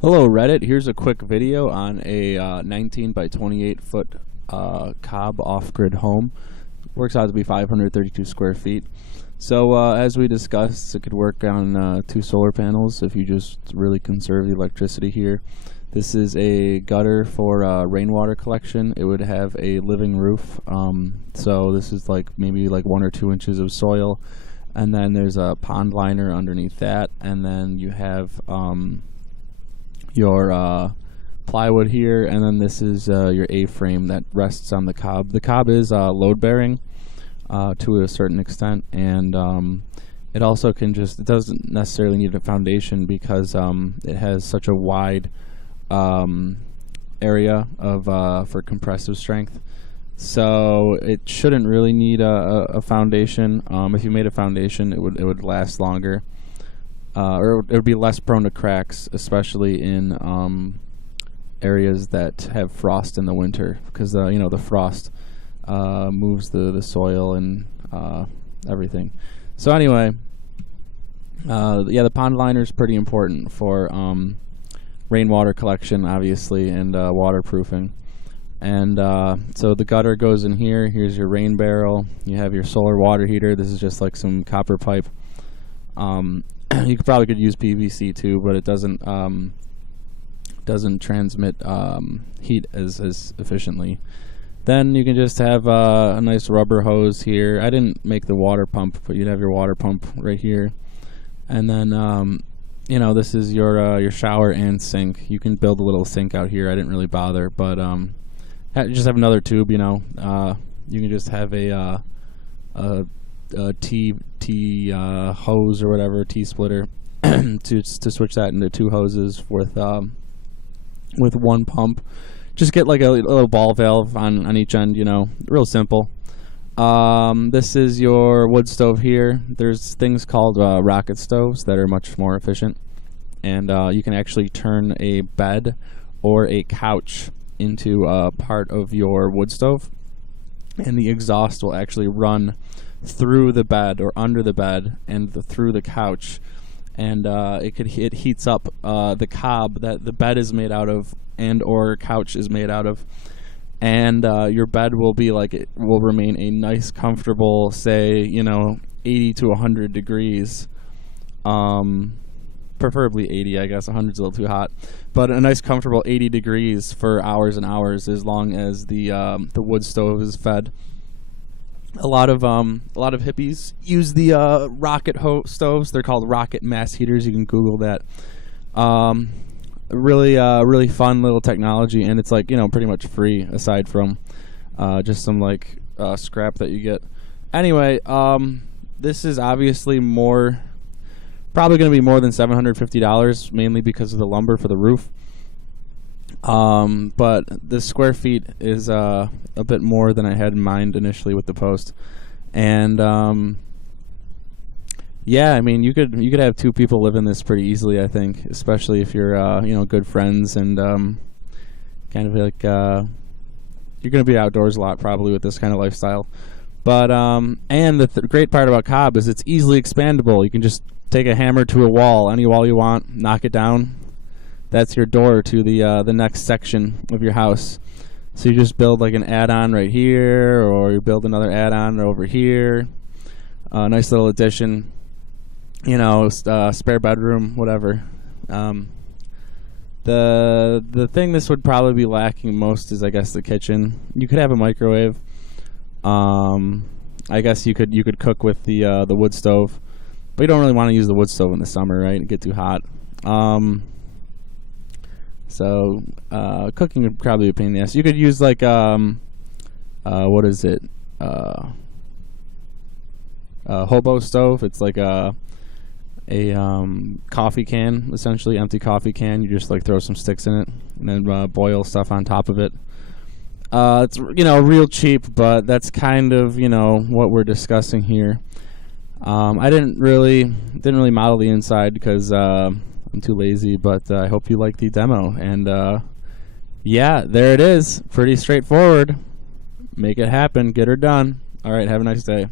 Hello Reddit, here's a quick video on a 19 by 28 foot Cob off-grid home. Works out to be 532 square feet. So as we discussed, it could work on 2 solar panels if you just really conserve the electricity here. This is a gutter for rainwater collection. It would have a living roof, so this is like maybe like 1 or 2 inches of soil, and then there's a pond liner underneath that, and then you have your plywood here, and then this is your A-frame that rests on the cob. The cob is load bearing to a certain extent, and it also can it doesn't necessarily need a foundation because it has such a wide area of for compressive strength, so it shouldn't really need a foundation. If you made a foundation, it would last longer. Or it would be less prone to cracks, especially in areas that have frost in the winter, because the frost moves the soil and everything. So anyway, yeah, the pond liner is pretty important for rainwater collection, obviously, and waterproofing. And so the gutter goes in here. Here's your rain barrel. You have your solar water heater. This is just like some copper pipe. You could use PVC too, but it doesn't transmit heat as efficiently. Then you can just have a nice rubber hose here. I didn't make the water pump, but you'd have your water pump right here. And then this is your shower and sink. You can build a little sink out here. I didn't really bother, but just have another tube. You can just have a T hose or whatever, T splitter, to switch that into 2 hoses with 1 pump. Just get like a little ball valve on each end, real simple. This is your wood stove here. There's things called rocket stoves that are much more efficient, and you can actually turn a bed or a couch into part of your wood stove, and the exhaust will actually run through the bed or under the bed and through the couch, and it heats up the cob that the bed is made out of and or couch is made out of, and your bed will remain a nice comfortable, say 80 to 100 degrees, preferably 80. I guess 100 is a little too hot, but a nice comfortable 80 degrees for hours and hours, as long as the wood stove is fed. A lot of hippies use the rocket stoves. They're called rocket mass heaters. You can Google that. Really fun little technology, and it's pretty much free, aside from just some scrap that you get. Anyway, this is obviously probably going to be more than $750, mainly because of the lumber for the roof. But the square feet is a bit more than I had in mind initially with the post, and yeah, I mean, you could have 2 people live in this pretty easily, I think, especially if you're good friends, and kind of like you're gonna be outdoors a lot probably with this kind of lifestyle. But and the great part about Cob is it's easily expandable. You can just take a hammer to a wall, any wall you want, knock it down. That's your door to the next section of your house. So you just build like an add-on right here, or you build another add-on over here. Nice little addition, spare bedroom, whatever. The thing this would probably be lacking most is, I guess, the kitchen. You could have a microwave. I guess you could cook with the wood stove, but you don't really want to use the wood stove in the summer, right? It'd get too hot. So cooking would probably be a pain in the ass. You could use what is it? Hobo stove. It's like a coffee can, essentially empty coffee can. You just throw some sticks in it and then boil stuff on top of it. It's real cheap, but that's kind of what we're discussing here. I didn't really model the inside because I'm too lazy, but I hope you like the demo. And yeah, there it is. Pretty straightforward. Make it happen. Get her done. All right, have a nice day.